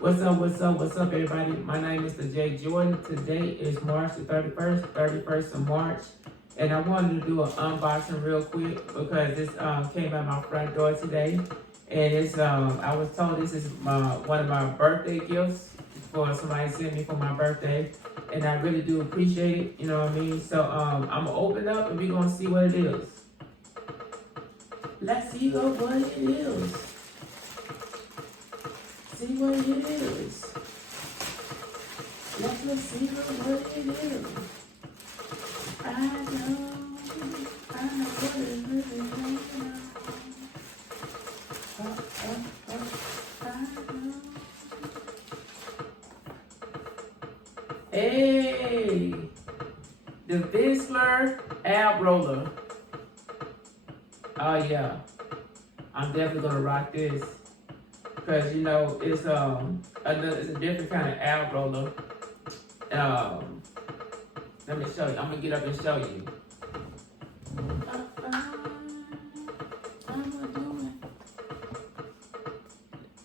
What's up, everybody? My name is ThejJordan. Today is March the 31st of March. And I wanted to do an unboxing real quick because this came at my front door today. And it's I was told this is one of my birthday gifts for somebody sent me for my birthday. And I really do appreciate it, you know what I mean? So I'm gonna open up and we're gonna see what it is. Let's see what it is. See what it is. Let me see what it is. I know what it really is. I know. Hey, the Visler ab roller. Oh yeah, I'm definitely gonna rock this. Because you know it's a different kind of ab roller. Let me show you. I'm gonna get up and show you.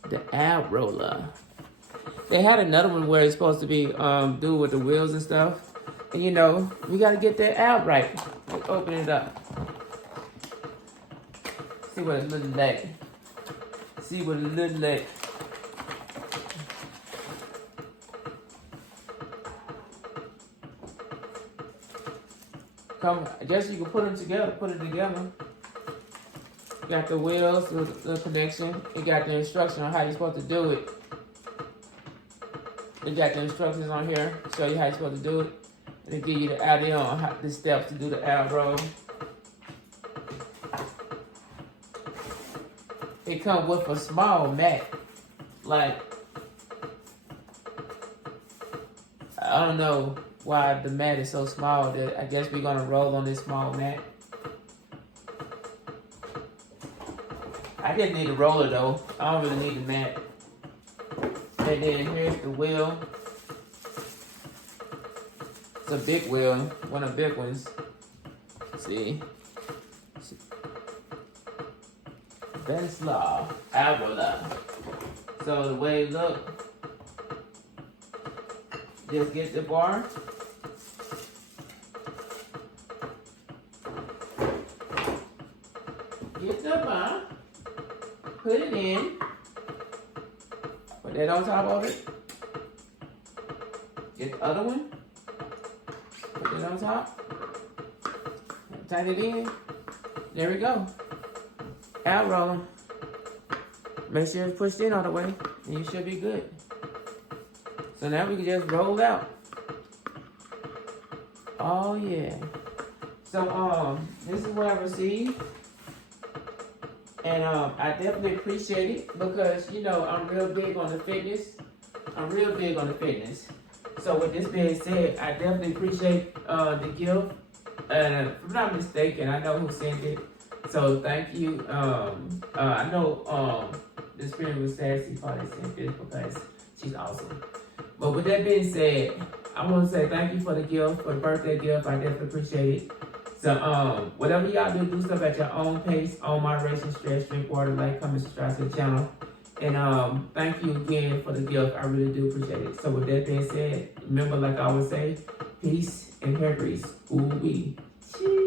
The ab roller. They had another one where it's supposed to be do with the wheels and stuff. And you know, we gotta get that ab right. Let's open it up. See what it looks like. See what it looks like. Come, I guess you can put them together, put it together. You got the wheels, the connection. You got the instruction on how you're supposed to do it. You got the instructions on here, show you how you're supposed to do it. And they give you the idea on how, the steps to do the ab roll. It comes with a small mat. Like, I don't know why the mat is so small that I guess we're gonna roll on this small mat. I just need a roller though. I don't really need the mat. And then here's the wheel. It's a big wheel, one of the big ones. See? Vesla Avola. So the way it look, just get the bar. Get the bar. Put it in. Put that on top of it. Get the other one. Put it on top. Tighten it in. There we go. Ab roller. Make sure it's pushed in all the way, and you should be good. So now we can just roll out. Oh yeah. So this is what I received, and I definitely appreciate it because you know I'm real big on the fitness. So with this being said, I definitely appreciate the gift. And if I'm not mistaken, I know who sent it. So thank you. I know the spirit was sassy probably sent this because she's awesome. But with that being said, I want to say thank you for the gift, for the birthday gift. I definitely appreciate it. So whatever y'all do stuff at your own pace, own moderation, stress, drink water, like, comment, subscribe to the channel. And thank you again for the gift. I really do appreciate it. So with that being said, remember, like I always say, peace and hair grease. Ooh wee. Cheers.